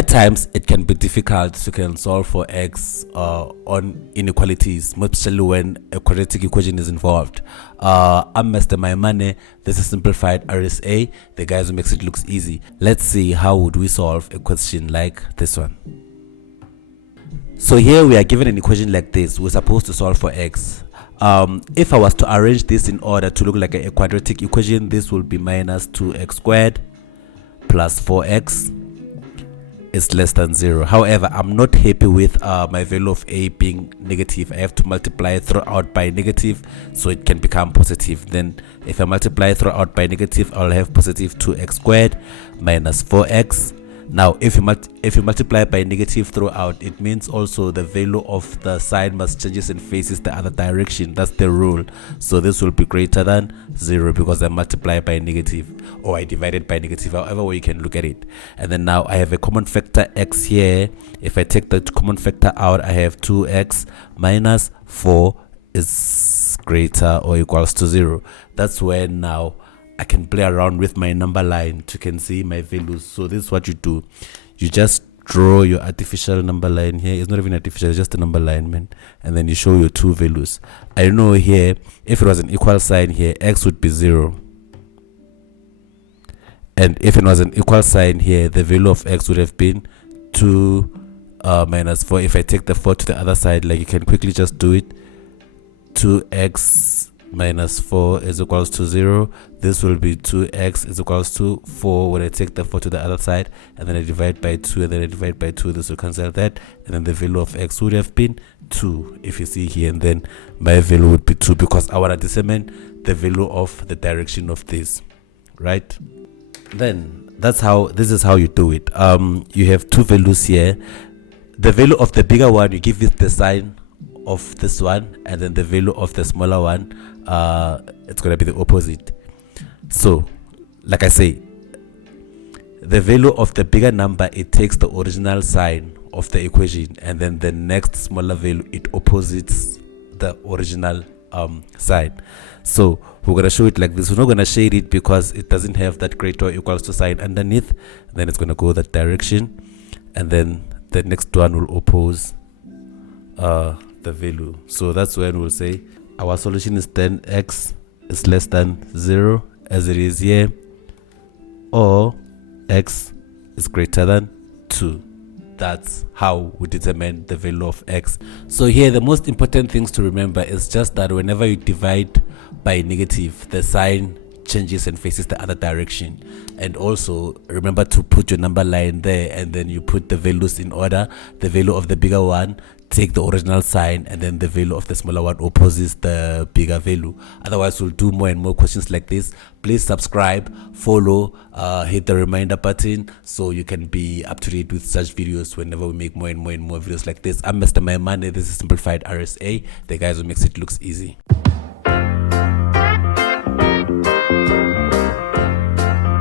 At times, it can be difficult to solve for x on inequalities, most especially when a quadratic equation is involved. I'm Mr. Maimane. This is simplified RSA, the guys who makes it looks easy. Let's see how would we solve a question like this one. So here we are given an equation like this. We're supposed to solve for x. If I was to arrange this in order to look like a quadratic equation, this will be minus 2x squared plus 4x is less than 0. However, I'm not happy with my value of a being negative. I have to multiply throughout by negative so it can become positive. Then if I multiply throughout by negative, I'll have positive 2x squared minus 4x. Now if you multiply by negative throughout, it means also the value of the sign must changes and faces the other direction. That's the rule. So this will be greater than 0 because I multiply by negative, or I divided by negative, however way you can look at it. And then now I have a common factor x here. If I take the common factor out, I have 2x minus 4 is greater or equals to 0. That's where now I can play around with my number line to can see my values. So this is what you do. You just draw your artificial number line here. It's not even artificial, it's just a number line, man. And then you show your two values. I know here, if it was an equal sign here, x would be 0. And if it was an equal sign here, the value of x would have been 2 minus 4. If I take the 4 to the other side, like you can quickly just do it. 2x minus 4 is equals to 0. This will be 2x is equals to 4 when I take the 4 to the other side, and then I divide by 2, and then I divide by 2. This will cancel that, and then the value of x would have been 2 if you see here, and then my value would be 2 because I want to determine the value of the direction of this, right? Then this is how you do it. You have two values here. The value of the bigger one, you give it the sign of this one, and then the value of the smaller one, it's going to be the opposite. So like I say, the value of the bigger number, it takes the original sign of the equation, and then the next smaller value, it opposites the original sign. So we're going to show it like this. We're not going to shade it because it doesn't have that greater or equals to sign underneath. Then it's going to go that direction, and then the next one will oppose the value. So that's when we'll say our solution is 10x is less than 0 as it is here, or x is greater than 2. That's how we determine the value of x. So here the most important things to remember is just that whenever you divide by negative, the sign changes and faces the other direction. And also remember to put your number line there, and then you put the values in order. The value of the bigger one, take the original sign, and then the value of the smaller one opposes the bigger value. Otherwise, we'll do more and more questions like this. Please subscribe, follow, hit the reminder button so you can be up to date with such videos whenever we make more and more videos like this. I'm Mr. Maimane. This is Simplified RSA, the guys who makes it looks easy.